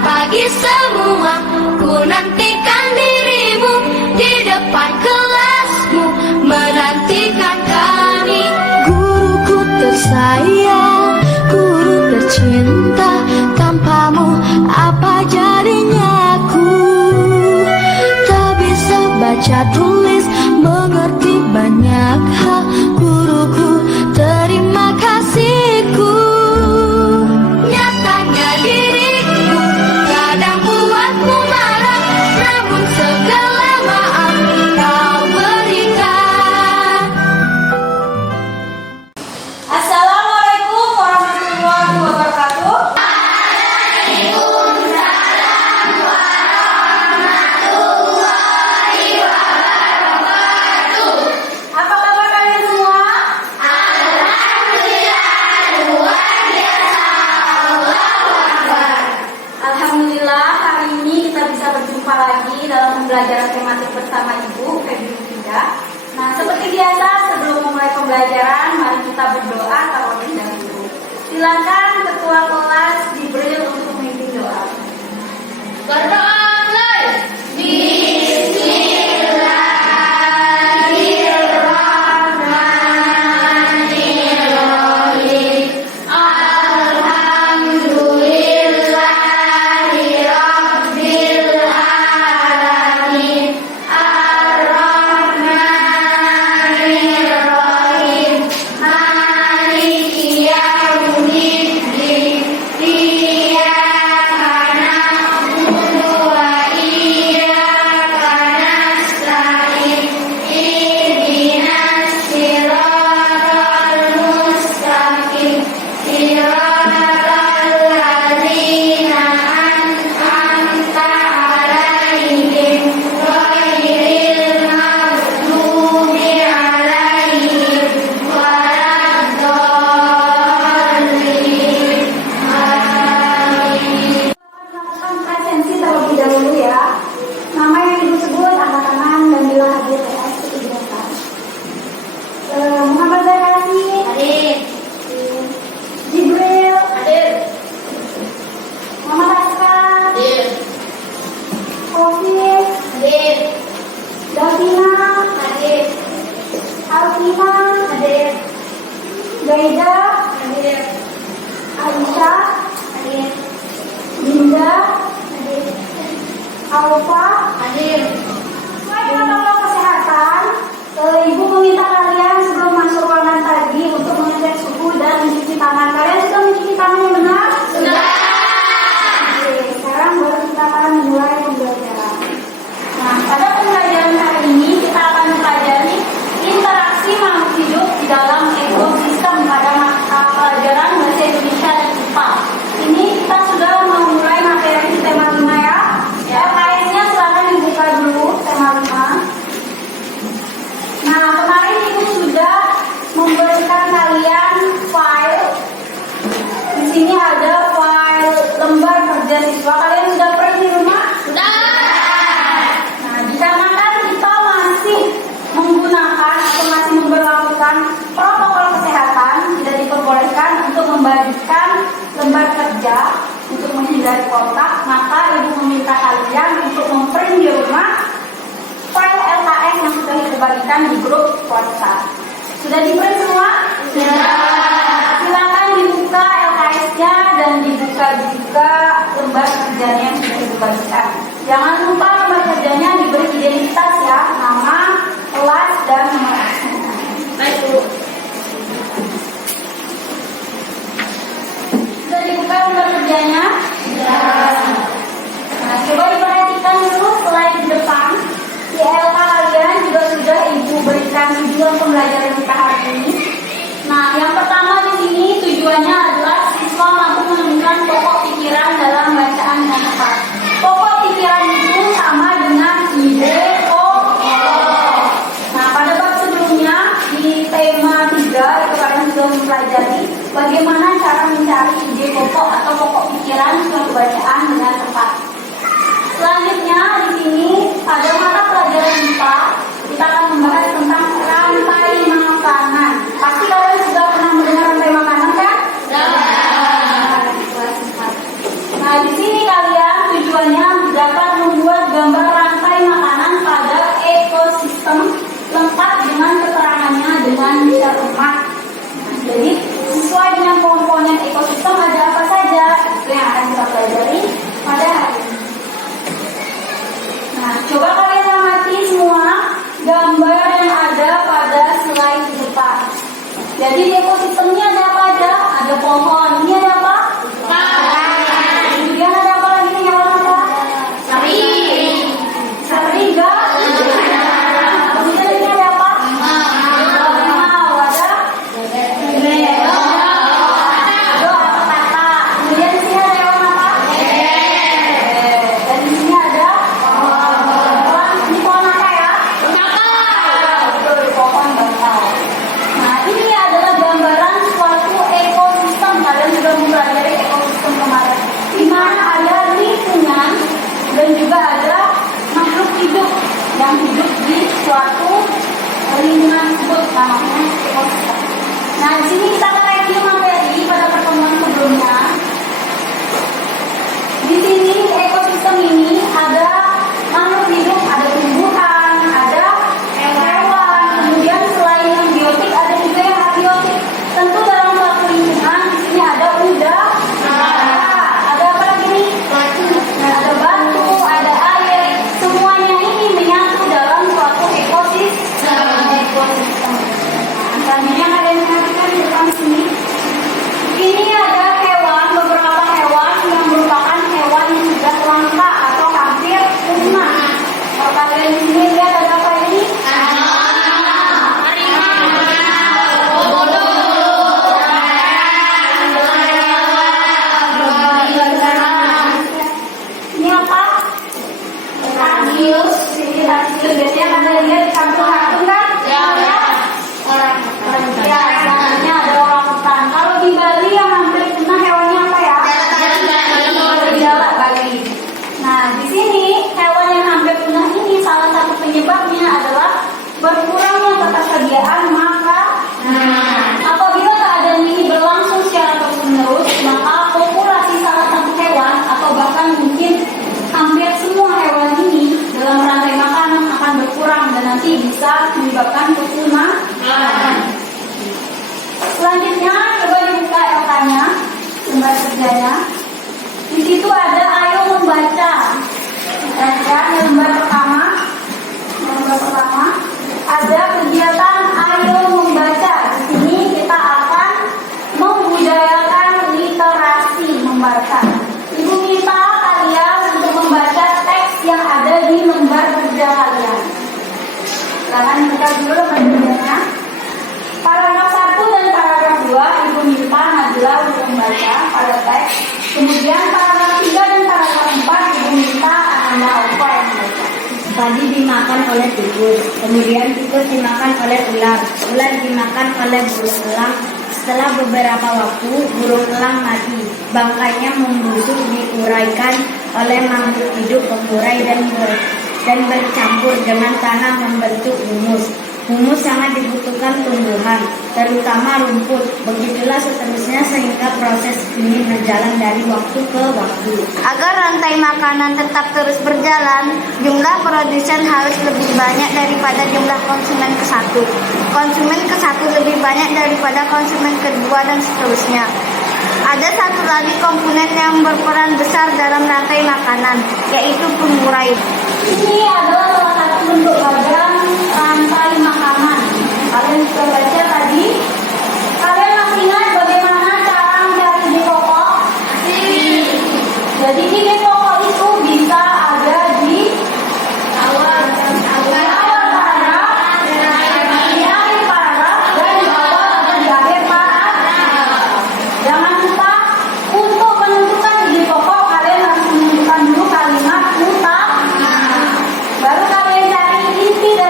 pagi semua, ku nantikan dirimu di depan kelasmu, menantikan kami. Guruku tersayang, guru tercinta, tanpamu apa jadinya aku? Tak bisa baca tulis, mengerti banyak hal. Guruku, terima kasihku. Nyatanya diriku kadang buatmu marah, namun segala maaf kau berikan. Assalamualaikum warahmatullahi wabarakatuh. Apa kabar kalian semua? Alhamdulillah, hari ini kita bisa berjumpa lagi dalam pembelajaran tematik bersama Ibu Febri Frida. Nah, seperti biasa, sebelum memulai pembelajaran, mari kita berdoa terlebih dahulu. Silakan Ketua Kelas Jibril untuk memimpin doa. Berdoa mulai. Melakukan presensi terlebih dahulu ya. Nama yang disebut anak-anak dan bila hadir PS kegiatan. Muhammad Zakari, Hadir. Jibril, Hadir. Muhammad Askar, Hadir. Hafiz, Hadir. Davina, Hadir. Alfina, Hadir. Gaida, Hadir. Aisyah, Hadir. Dinda, Hadir. Alfa. Hadir. Sesuai dengan protokol kesehatan, Ibu meminta kalian sebelum masuk ruangan tadi untuk mengecek suhu dan mencuci tangan. Kalian sudah mencuci tangan yang benar? Sudah. Oke, sekarang baru kita akan mulai pembelajaran. Nah, pada pembelajaran hari ini kita akan mempelajari interaksi makhluk hidup di dalam ekosistem pada mata pelajaran bahasa Indonesia dan IPA. Ini kita sudah memulai materi tema 5 ya. LKS-nya silakan dibuka dulu tema 5. Nah, kemarin Ibu sudah memberikan kalian file. Di sini ada file lembar kerja siswa. Kalian sudah print di rumah? Sudah. Nah, dikarenakan kita masih menggunakan atau masih memperlakukan protokol kesehatan, tidak diperbolehkan untuk membagikan lembar kerja untuk menghindari kontak, maka Ibu meminta kalian untuk memprint di rumah file LKS yang sudah Ibu bagikan di grup WhatsApp. Sudah di-print semua? Sudah. Silakan dibuka LKS-nya dan dibuka juga lembar kerjanya yang sudah Ibu bagikan. Jangan lupa lembar kerjanya diberi identitas ya, nama, kelas, dan nomor absen. Baik, Bu. Sudah dibuka lembar kerjanya? Nah, coba diperhatikan dulu slide di depan. Di LK kalian juga sudah Ibu berikan tujuan pembelajaran kita hari ini. Nah, yang pertama di sini tujuannya adalah siswa mampu menemukan pokok pikiran dalam bacaan yang tepat. Pokok pikiran itu sama dengan ide, Nah, pada bab sebelumnya di tema 3 itu kalian sudah mempelajari bagaimana cara mencari ide pokok atau pokok pikiran suatu bacaan dengan tepat. Selanjutnya di sini pada mata pelajaran IPA kita akan membahas tentang rantai mata. namanya ekosistem. Nah, di sini kita akan review materi pada pertemuan sebelumnya. Di sini ekosistem ini ada makhluk hidup, ada tumbuhan, ada hewan, kemudian selain yang biotik ada juga yang abiotik. Tentu dalam suatu lingkungan di sini ada udara, ada apa lagi nih? Nah, ada batu, ada air. Semuanya ini menyatu dalam suatu ekosistem. Selanjutnya kalian perhatikan di depan sini. Ini ada hewan, beberapa hewan yang merupakan hewan yang sudah langka atau hampir punah. Kalau kalian di sini lihat ada apa ini? Ini apa? Tarsius. Ini tarsius biasanya kalian lihat di kampung-kampung kan? Ya, selanjutnya ada orangutan. Kalau di Bali yang hampir punah hewannya apa ya? Serigala Bali. Nah, di sini hewan yang hampir punah ini salah satu penyebabnya adalah berkurangnya ketersediaan makanan. Apabila keadaan ini berlangsung secara terus-menerus, maka populasi salah satu hewan atau bahkan mungkin hampir semua hewan ini dalam rantai makanan akan berkurang dan nanti bisa menyebabkan kepunahan. Selanjutnya coba dibuka LK-nya, lembar kerjanya. Di situ ada ayo membaca. Perhatikan lembar pertama. Lembar pertama ada kegiatan ayo membaca. Di sini kita akan membudayakan literasi membaca. Ibu minta kalian untuk membaca teks yang ada di lembar kerja kalian. Silakan buka dulu lembar kerjanya. Paragraf 1 dan paragraf 2 Ibu minta Najla untuk membaca pada teks. Kemudian paragraf 3 dan paragraf 4 Ibu minta Ananda Alfa yang membaca. Padi dimakan oleh tikus, kemudian tikus dimakan oleh ular, ular dimakan oleh burung elang. Setelah beberapa waktu, burung elang mati. Bangkainya membusuk diuraikan oleh makhluk hidup pengurai dan bercampur dengan tanah membentuk humus. Humus sangat dibutuhkan tumbuhan, terutama rumput. Begitulah seterusnya sehingga proses ini berjalan dari waktu ke waktu. Agar rantai makanan tetap terus berjalan, jumlah produsen harus lebih banyak daripada jumlah konsumen ke satu. Konsumen ke satu lebih banyak daripada konsumen kedua dan seterusnya. Ada satu lagi komponen yang berperan besar dalam rantai makanan, yaitu pengurai. Ini adalah salah satu bentuk badan rantai makanan. Kalian bisa baca tadi. Kalian masih ingat bagaimana cara mencari biji pokok? Jadi biji pokok itu bisa ada di awal paragraf, di akhir paragraf, dan di awal atau di akhir paragraf. Jangan lupa untuk menentukan biji pokok kalian harus menentukan dulu kalimat utama. Baru kalian cari inti dari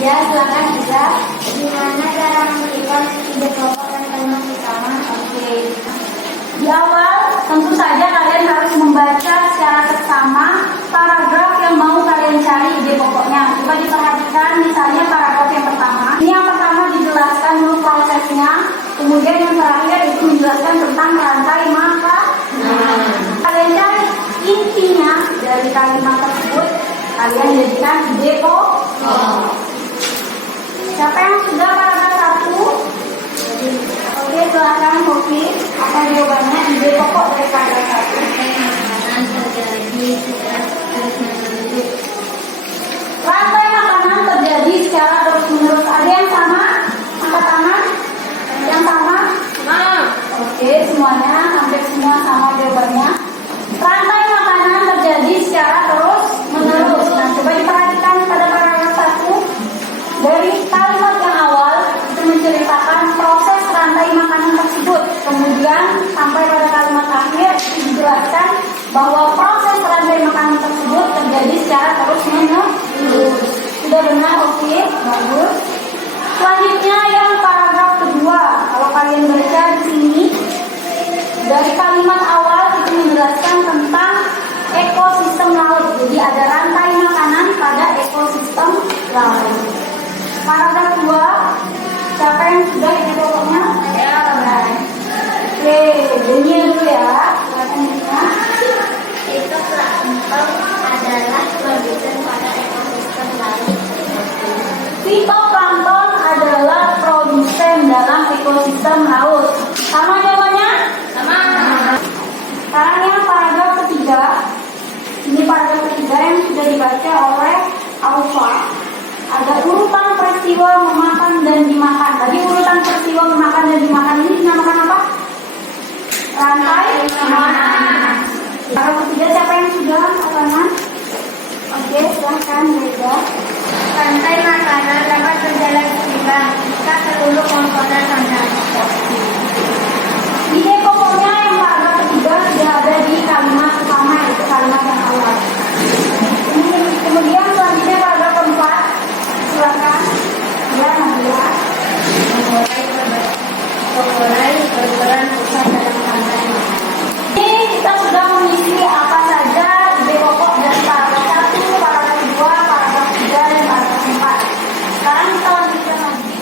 Ya, silakan juga. Gimana cara menentukan ide pokok dan kalimat utama? Oke. Di awal, tentu saja kalian harus membaca secara seksama paragraf yang mau kalian cari ide pokoknya. Coba diperhatikan, misalnya paragraf yang pertama. Ini yang pertama dijelaskan dulu prosesnya, kemudian yang terakhir itu menjelaskan tentang rantai makanan. Kalian cari intinya dari kalimat tersebut, kalian jadikan ide pokok. Siapa yang sudah paragraf 1? Oke, silakan Hoki. Apa jawabannya? Ide pokok dari paragraf 1. Makanan terjadi secara terus-menerus. Rantai makanan terjadi secara terus-menerus. Ada yang sama? Angkat tangan. Yang sama? Oke, semuanya, hampir semua sama jawabannya. Rantai makanan terjadi secara terus-menerus. Nah, coba diperhatikan pada paragraf 1. Dari kalimat yang awal itu menceritakan proses rantai makanan tersebut. Kemudian sampai pada kalimat akhir itu dijelaskan bahwa proses rantai makanan tersebut terjadi secara terus-menerus. Sudah benar? Oke, bagus. Selanjutnya yang paragraf kedua. Kalau kalian baca di sini, dari kalimat awal itu menjelaskan tentang ekosistem laut. Jadi ada rantai makanan pada ekosistem laut. Paragraf 2, siapa yang sudah ide pokoknya? Ya. Oke, bunyinya dulu ya. Silakan Dina. Fitoplankton adalah produsen pada ekosistem laut. Fitoplankton adalah produsen dalam ekosistem laut. Sama jawabannya? Sama. Sekarang yang paragraf ketiga. Ini paragraf ketiga yang sudah dibaca oleh Aufa. Ada urutan peristiwa memakan dan dimakan. Tadi urutan peristiwa memakan dan dimakan ini dinamakan apa? Rantai makanan. Paragraf ketiga siapa yang sudah hafalnya? Oke, silahkan Reza. Rantai makanan dapat berjalan seimbang jika seluruh komponen transportasi. Ide pokoknya yang paragraf ketiga sudah ada di kalimat pertama, yaitu kalimat yang awal. Kemudian selanjutnya paragraf keempat. Silakan. Ya, Nabila. Memulai berperan besar dalam rantai. Ini kita sudah mengisi apa saja ide pokok dari paragraf 1, paragraf 2, paragraf 3, dan paragraf 4. Sekarang kita lanjutkan lagi.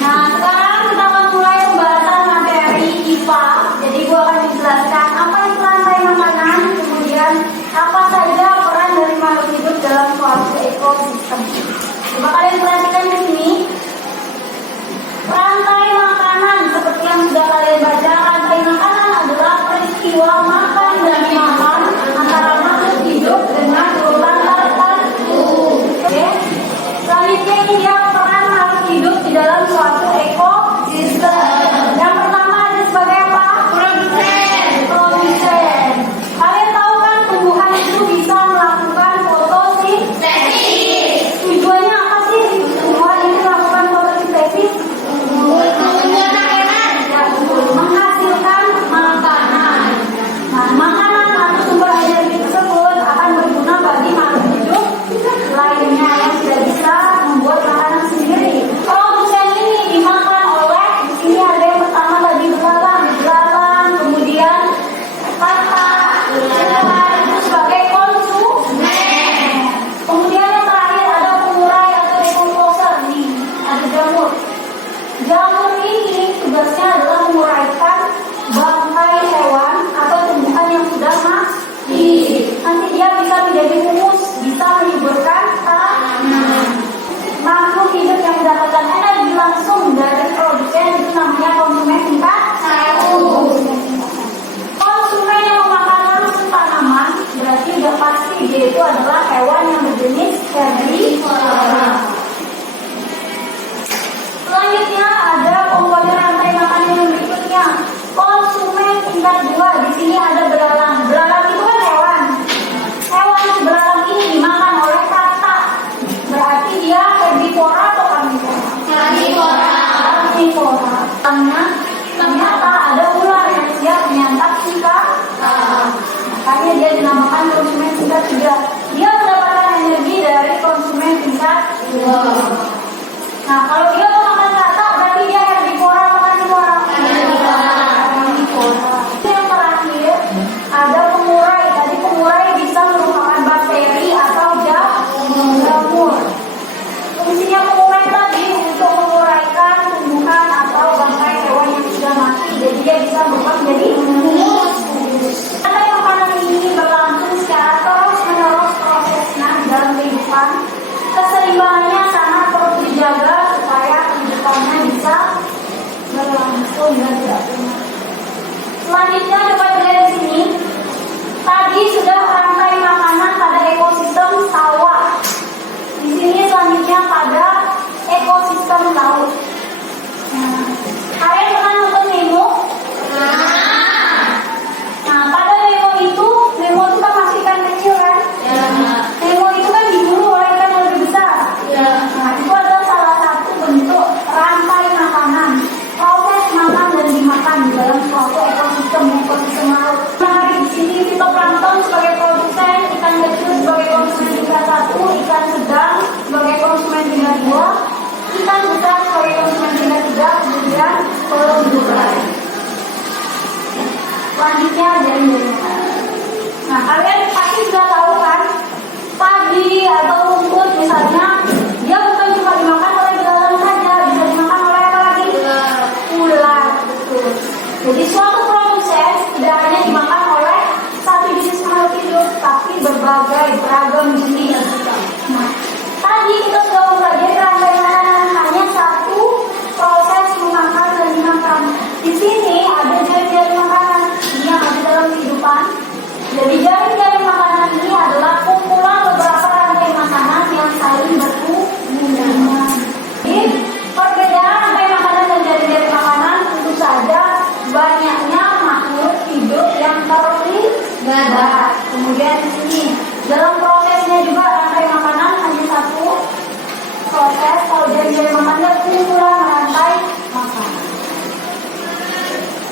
Nah, sekarang kita akan mulai pembahasan materi IPA. Jadi gua akan menjelaskan apa itu rantai makanan, kemudian apa saja peran dari makhluk hidup dalam suatu ekosistem. Coba kalian perhatikan di sini. Rantai makanan seperti yang sudah kalian baca, rantai makanan adalah peristiwa makan dan dimakan antara makhluk hidup dengan urutan tertentu. Oke. Selanjutnya ini dia peran makhluk hidup di dalam suatu ekosistem. Yang pertama ada sebagai apa? Produsen. Kalian tahu kan tumbuhan itu bisa melakukan fotosintesis. Tujuannya apa sih tumbuhan itu melakukan fotosintesis? Menghasilkan makanan. Nah, makanan atau sumber energi tersebut akan berguna bagi makhluk hidup lainnya yang tidak bisa membuat makanan sendiri. Produsen ini dimakan oleh, di sini ada yang pertama tadi belalang, kemudian katak, itu sebagai konsumen. Kemudian yang terakhir ada pengurai atau decomposer nih, ada jamur. Jamur ini tugasnya adalah menguraikan bangkai hewan atau tumbuhan yang sudah mati. Nanti dia bisa menjadi humus, bisa menyuburkan tanah. Makhluk hidup yang mendapatkan energi langsung dari produsen itu namanya konsumen tingkat 1. Konsumen yang memakan langsung tanaman berarti sudah pasti dia itu adalah hewan yang berjenis herbivora. Selanjutnya ada komponen rantai makanan yang berikutnya, konsumen tingkat 2. Di sini ada belalang. Belalang itu kan hewan. Hewan belalang ini dimakan oleh katak. Berarti dia herbivora atau karnivora? Karnivora. Ternyata ada ular yang siap menyantap si katak. Makanya dia dinamakan konsumen tingkat 3. Dia produknya dari makanan. Nah, kalian pasti sudah tahu kan, padi atau rumput misalnya, dia bukan cuma dimakan oleh belalang saja, bisa dimakan oleh apa lagi? Ular. Betul. Jadi suatu produsen tidak hanya dimakan oleh satu jenis makhluk hidup, tapi berbagai beragam jenis. Nah, tadi kita sudah mempelajari rangkaian hanya satu proses memakan dan dimakan. Di sini ada jari-jari makanan yang ada dalam kehidupan. Jadi jari-jari makanan ini adalah kumpulan beberapa rantai makanan yang saling berhubungan. Jadi perbedaan rantai makanan dan jari-jari makanan tentu saja banyaknya makhluk hidup yang terlibat. Kemudian di sini dalam prosesnya juga rantai makanan hanya satu proses. Kalau jari-jari makannya kumpulan rantai makanan.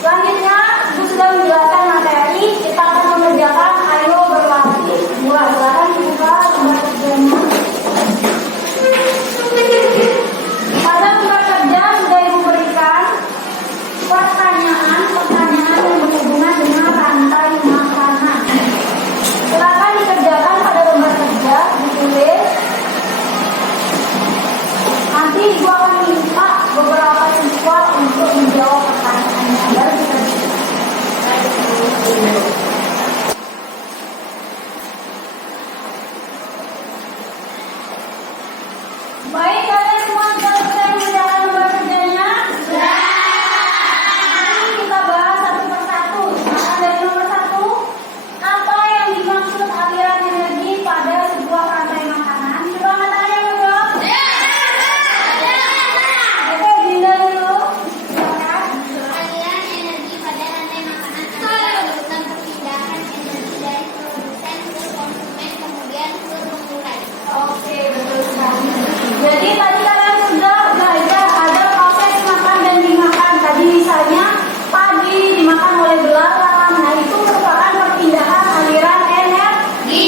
Selanjutnya, Ibu sudah menjelaskan materi. Kita akan mengerjakan ayo berlatih. Silakan dibuka lembar kerjanya. Pada lembar kerja sudah Ibu berikan pertanyaan yang berhubungan dengan rantai makanan. Silakan dikerjakan pada lembar kerja, ditulis. Nanti Ibu akan minta beberapa siswa untuk menjawab pertanyaannya. Baru kita baik, kalian semua sudah selesai mengerjakan lembar kerjanya? Sudah. Mari kita bahas satu persatu. Maka dari nomor 1, apa yang dimaksud aliran energi pada sebuah rantai makanan? Coba matanya menjawab. Oke, Dinda dulu. Silakan. Aliran energi pada rantai makanan adalah urutan perpindahan energi dari produsen ke konsumen kemudian ke pengurai. Oke, betul sekali. Jadi tadi kalian sudah belajar ada proses makan dan dimakan. Tadi misalnya padi dimakan oleh belalang. Nah, itu merupakan perpindahan aliran energi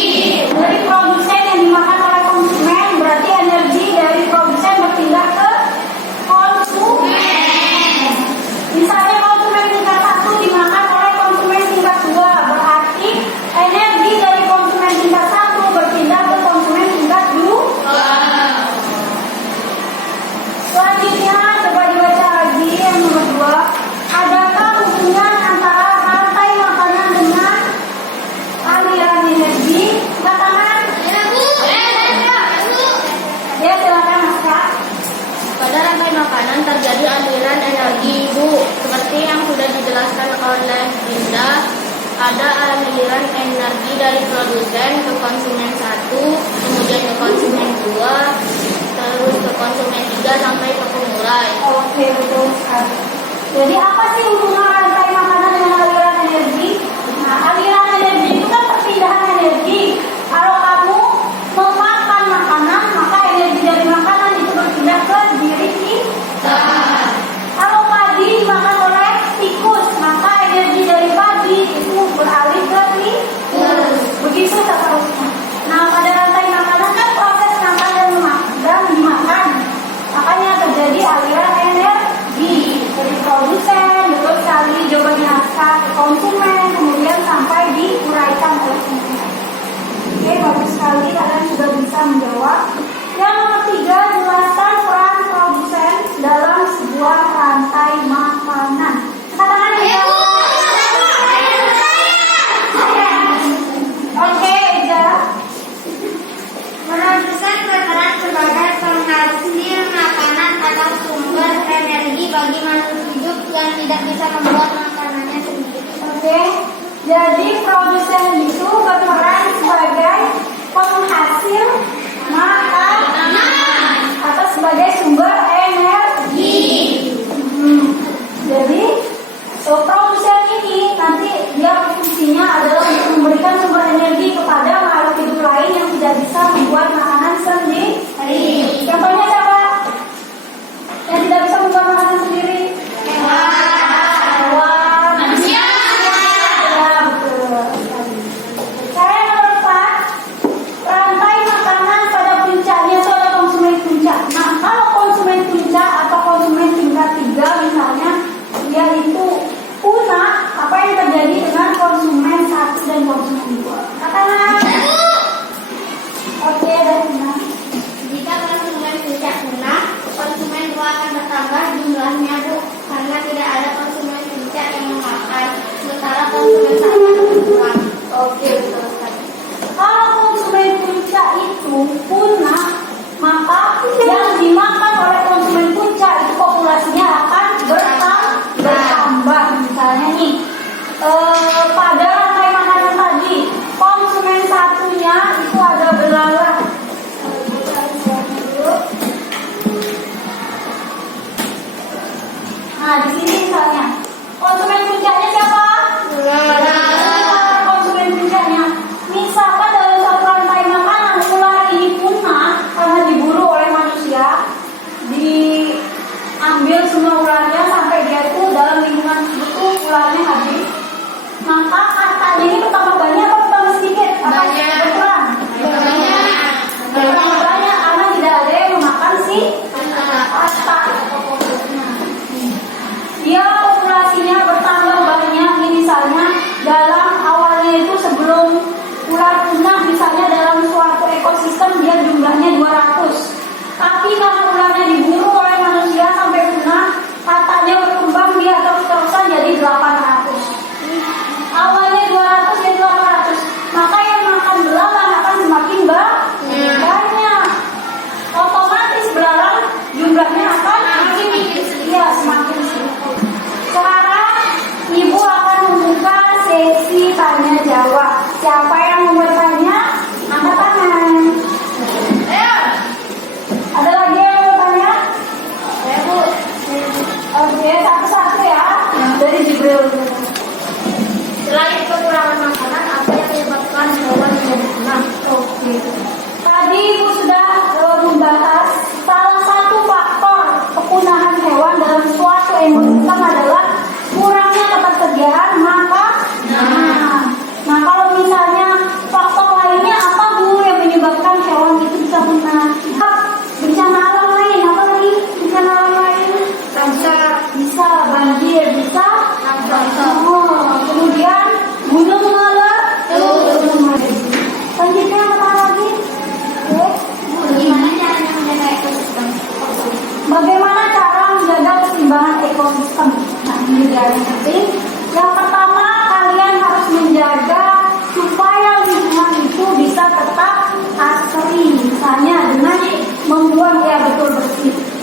dari produsen yang dimakan oleh konsumen. Berarti energi dari produsen berpindah ke konsumen. Misalnya konsumen tingkat 1 dimakan oleh konsumen tingkat 2. Berarti energi dari konsumen tingkat 1 berpindah ke konsumen tingkat 2. Selanjutnya coba dibaca lagi yang nomor 2. Adakah hubungan antara rantai makanan dengan aliran energi? Katakan. Ya, silakan Mas Kak. Pada rantai makanan terjadi aliran energi, Ibu. Seperti yang sudah dijelaskan oleh Dinda, ada aliran energi dari produsen ke konsumen 1, kemudian ke konsumen 2, terus ke konsumen 3 sampai ke pengurai. Oke, betul sekali. Jadi apa sih hubungan rantai makanan dengan aliran energi? Nah, aliran energi itu kan perpindahan energi. Kalau kamu memakan makanan, maka energi dari makanan itu berpindah ke diri kita. Kalau padi dimakan oleh tikus, maka energi dari padi itu beralih ke tikus. Begitu seterusnya. Nah, pada rantai makanan kan proses makan dan dimakan. Makanya terjadi aliran energi dari produsen, betul sekali jawabannya Aska, ke konsumen, kemudian sampai diuraikan oleh konsumen. Oke, bagus sekali kalian sudah bisa menjawab. Yang nomor 3, jelaskan peran produsen dalam sebuah rantai makanan. Katakan ya. Oke, Eja. Produsen berperan sebagai penghasil makanan atau sumber energi bagi makhluk hidup yang tidak bisa membuat makanannya sendiri. Oke, jadi produsen itu berperan sebagai penghasil makanan atau sebagai sumber energi. Jadi produsen ini nanti dia fungsinya adalah untuk memberikan sumber energi kepada makhluk hidup lain yang tidak bisa membuat makanan sendiri. Contohnya siapa? Yang tidak bisa membuat makanan sendiri? Hewan. Manusia. Ya, betul. Saya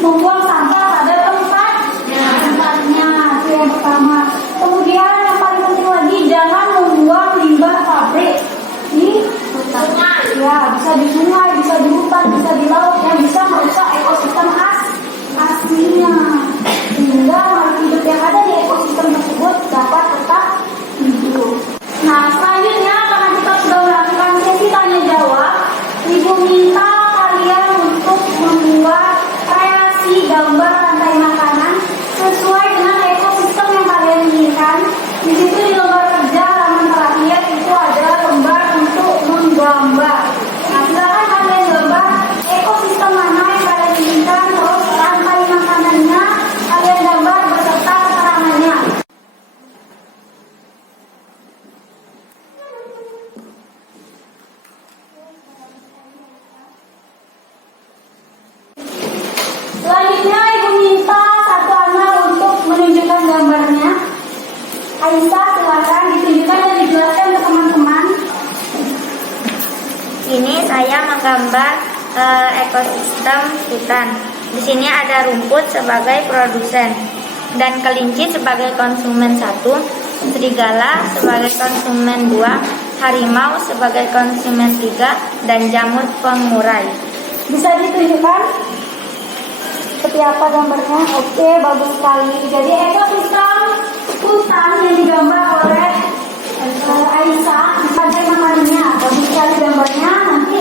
membuang sampah pada tempatnya. Itu yang pertama. Kemudian yang paling penting lagi, jangan membuang limbah pabrik di sungai. Ya, bisa di sungai, bisa di hutan, bisa di laut, yang bisa merusak ekosistem aslinya. Sehingga makhluk hidup yang ada di ekosistem tersebut dapat tetap hidup. Nah, selanjutnya karena kita sudah melakukan sesi tanya jawab, Ibu minta kalian untuk membuat kreasi gambar rantai makanan sesuai dengan ekosistem yang kalian inginkan. Di situ di lembar kerja halaman terakhir itu ada lembar untuk menggambar. Nah, silakan kalian gambar ekosistem mana yang kalian inginkan, terus rantai makanannya kalian gambar beserta keterangannya. Selanjutnya Ibu minta satu anak untuk menunjukkan gambarnya. Aisyah, silakan ditunjukkan dan dijelaskan ke teman-teman. Ini saya menggambar ekosistem hutan. Di sini ada rumput sebagai produsen dan kelinci sebagai konsumen 1, serigala sebagai konsumen 2, harimau sebagai konsumen 3, dan jamur pengurai. Bisa ditunjukkan seperti apa gambarnya? Oke, bagus sekali. Jadi ekosistem hutan yang digambar oleh Aisyah bagaimananya. Bagus sekali gambarnya. Nanti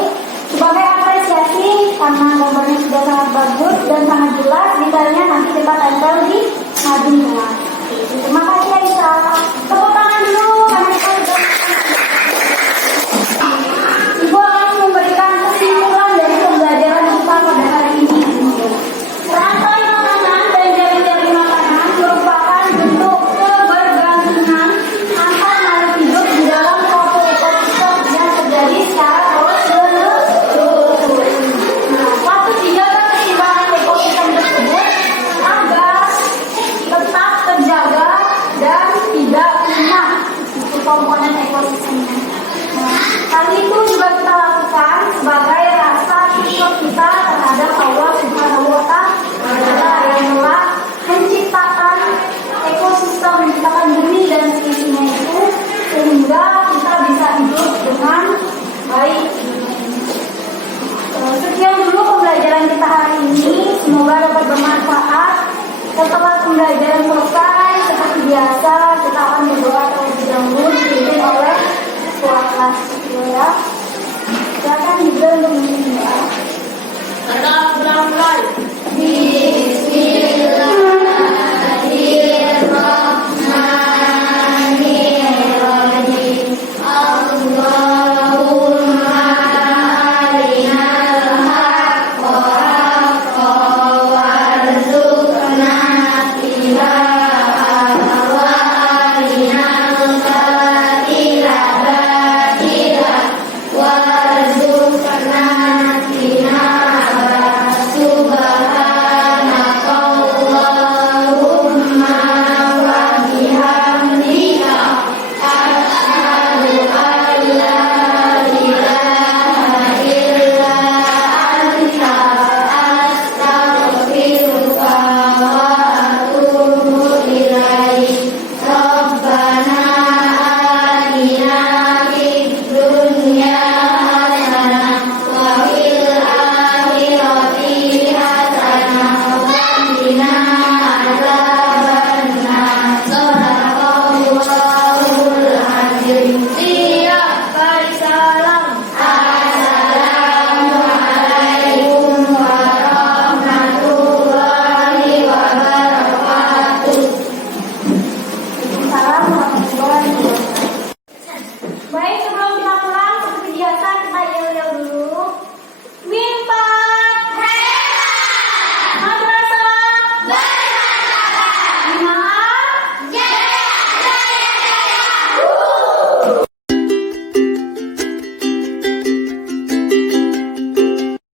sebagai apresiasi karena gambarnya sudah sangat bagus dan sangat jelas, detailnya nanti kita tempel di madingnya. Terima kasih Aisyah. Tepuk tangan dulu karena kita sudah. Ibu akan memberikan kesimpulan dari pembelajaran kita pada hari ini. Rantai makanan dan jari-jari makanan merupakan bentuk kebergantungan antar makhluk hidup di dalam suatu ekosistem yang terjadi secara terus-menerus. Patut dijaga keseimbangan ekosistem tersebut agar tetap terjaga dan tidak punah untuk komponen ekosistemnya. Hal itu juga kita lakukan sebagai rasa syukur kita terhadap Allah Subhanahu wa Ta'ala yang telah menciptakan ekosistem, menciptakan bumi dan seisinya itu sehingga kita bisa hidup dengan baik. Sekian dulu pembelajaran kita hari ini, semoga dapat bermanfaat. Setelah pembelajaran selesai, seperti biasa kita akan berdoa terlebih dahulu dipimpin oleh ketua kelas ya. Silakan juga untuk